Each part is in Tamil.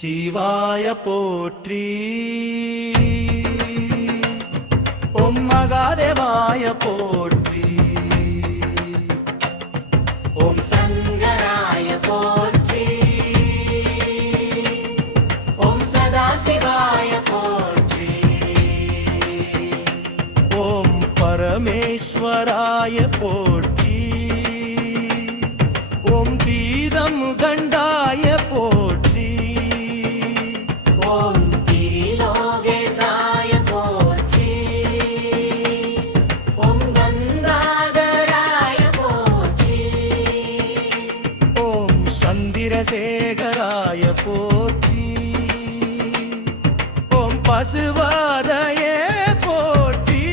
சிவாய போற்றி. ஓம் மகாதேவாய போற்றி. ஓம் சங்கராய போற்றி. ஓம் சதாசிவாய போற்றி. ஓம் பரமேஸ்வராய போற்றி. ஓம் தீதம் கண்டாய போற்றி. ஓம் திரிலோகேசாய போற்றி. ஓம் கந்தாதராய போற்றி. ஓம் சந்திரசேகராய போற்றி. ஓம் பசுவாதயே போற்றி.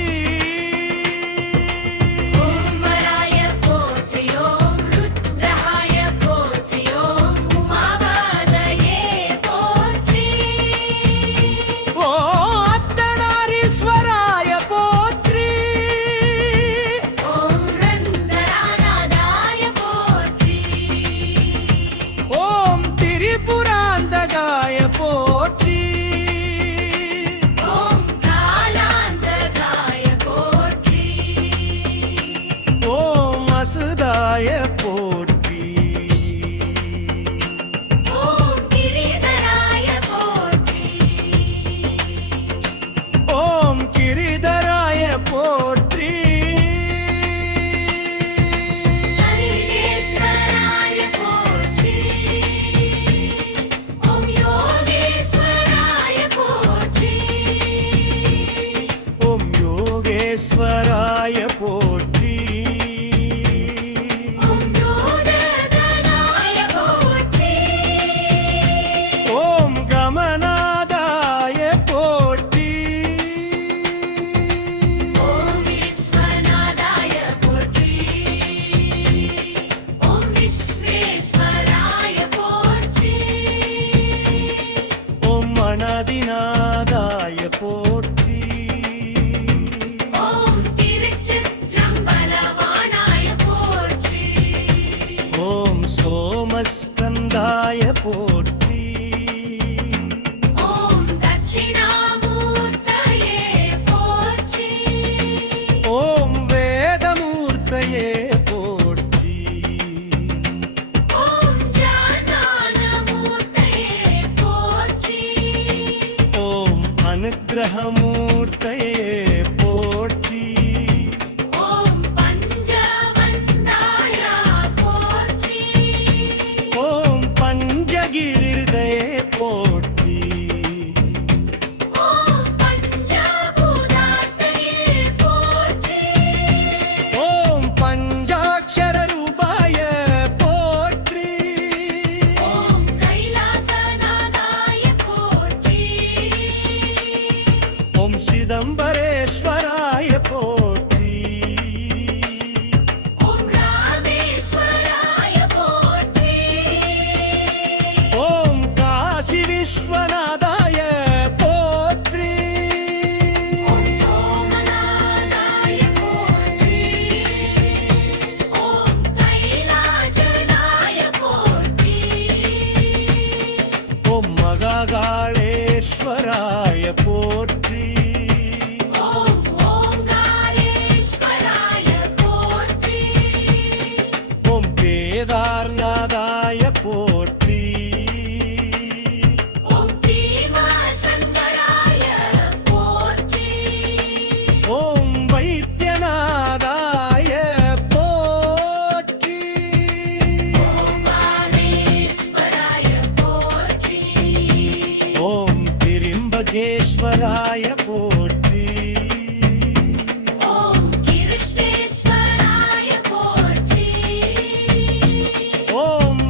ஓம் வராய போற்றி. ஓம் ருத்ராய போற்றி. ஓம் உமாபதயே போற்றி. ஓ அர்த்தநாரீஸ்வராய போற்றி. ஓம் ரந்தராநாதாய போற்றி. ஓம் திரிபுராந்தகாய போற்றி. ஓம் காலாந்தகாய போற்றி. ஓம் அசுதாய போற்றி. ஓம் கிரிதராய போற்றி. ஓம் கிரிதராய போற்றி. சர்வேஸ்வராய போற்றி. ஓம் யோகேஸ்வராய போற்றி. ஓம் யோகேஸ்வராய போற்றி. ஓம் யோகதனாய போற்றி. ஓம் கமநாதாய போற்றி. ஓம் விஸ்வநாதாய போற்றி. ஓம் விஸ்வேஸ்வராய போற்றி. ஓம் மணதிநாதாய போற்றி. ஓம் திருச்சிற்றம்பலவானாய போற்றி. ஓம் சோமஸ்கந்தாய போற்றி. ஓம் தட்சிணாமூர்த்தயே போற்றி. ஓம் வேதமூர்த்தயே போற்றி. ஓம் ஜானனமூர்த்தயே போற்றி. ஓம் அனுக்கிரகமூர்த்தயே போற்றி. ஓம் பஞ்சவந்தாய போற்றி. ஓம் பஞ்சகிரிதயே போற்றி. ஓம் பஞ்சபூதாத்தயே போற்றி. ஓம் பஞ்சாட்சர ரூபாய போற்றி. ஓம் கைலாசநாதாய போற்றி. ஓம் சிதம்பரேஸ்வராய போற்றி. ஓம் ராமேஸ்வராய போற்றி. ஓம் காசி விஸ்வநாதாய போற்றி. ஓம் சோமநாதாய போற்றி. ஓம் கைலாசநாய போற்றி. ஓம் மகாகாளேஸ்வராய போற்றி. ஓம் ஓங்காரேஸ்வராய போற்றி. ஓம் கேதார்நாதாய போற்றி. ஓம் பீமசங்கராய போற்றி. ஓம் வைத்தியநாதாய போற்றி. ஓங்காரேஸ்வராய போற்றி. ஓம் திரிம்பகேஸ்வராய போற்றி. ஓம் கிருஷ்ணேஸ்வராய போற்றி. ஓம்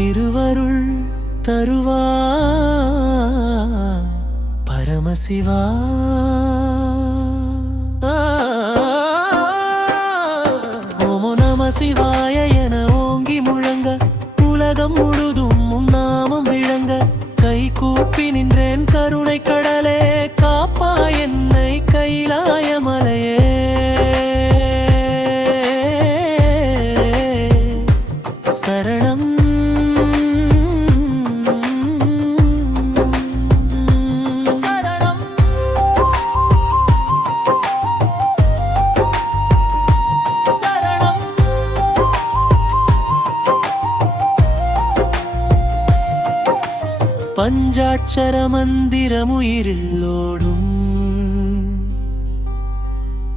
திருவருள் தருவா பரமசிவா. ஓமோ நம சிவாய என ஓங்கி முழங்க உலகம் முழுதும் உன்னாமம் விளங்க கை கூப்பி நின்றேன் கருணை கடலே காப்பா என்னை கைலாய மலையே. சரணம் சரணம் சரணம். பஞ்சாட்சர மந்திரமுயிரில்லோடும்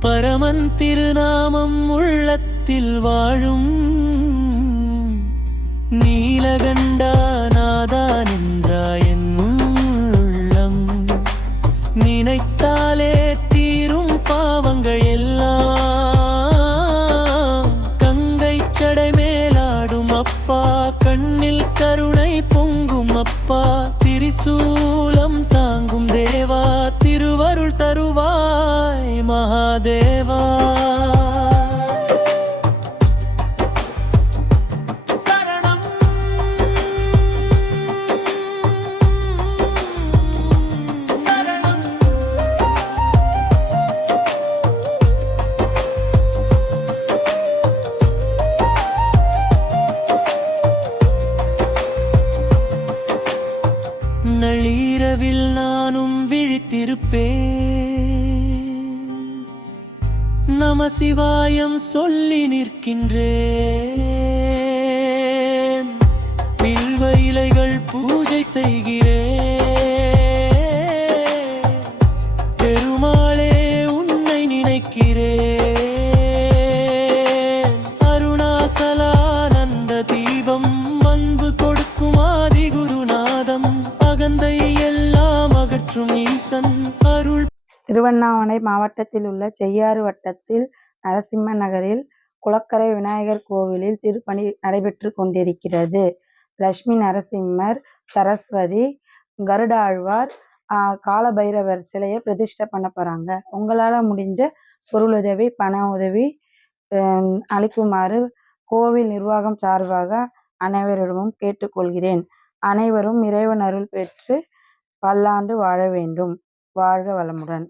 பரமன் திருநாமம் உள்ளத்தில் வாழும் நீலகண்டாநாதா நின்றாயன் உள்ளம் நினைத்தாலே தீரும் பாவங்கள் எல்லாம் கங்கை சடை மேலாடும் அப்பா கண்ணில் கருணை பொங்கும் அப்பா திரிசூலம் தாங்கும் தேவா திருவருள் தருவாய் மகாதேவா. சரணம் சரணம். நள்ளிரவில் நானும் விழித்திருப்பேன் நம சிவாயம் சொல்லி நிற்கின்றேன் வில்வ இலைகள் பூஜை செய்கிறேன் பெருமாளே உன்னை நினைக்கிறேன் அருணாசலானந்த தீபம் அன்பு கொடுக்கும் ஆதி குருநாதம் அகந்தை எல்லாம் அகற்றும் ஈசன் அருள். திருவண்ணாமலை மாவட்டத்தில் உள்ள செய்யாறு வட்டத்தில் நரசிம்ம நகரில் குளக்கரை விநாயகர் கோவிலில் திருப்பணி நடைபெற்று கொண்டிருக்கிறது. லட்சுமி நரசிம்மர், சரஸ்வதி, கருடாழ்வார், காலபைரவர் சிலையை பிரதிஷ்டை பண்ண போறாங்க. உங்களால் முடிஞ்ச பொருளுதவி பண உதவி அளிக்குமாறு கோவில் நிர்வாகம் சார்பாக அனைவரிடமும் கேட்டுக்கொள்கிறேன். அனைவரும் இறைவன் அருள் பெற்று பல்லாண்டு வாழ வேண்டும். வாழ்க வளமுடன்.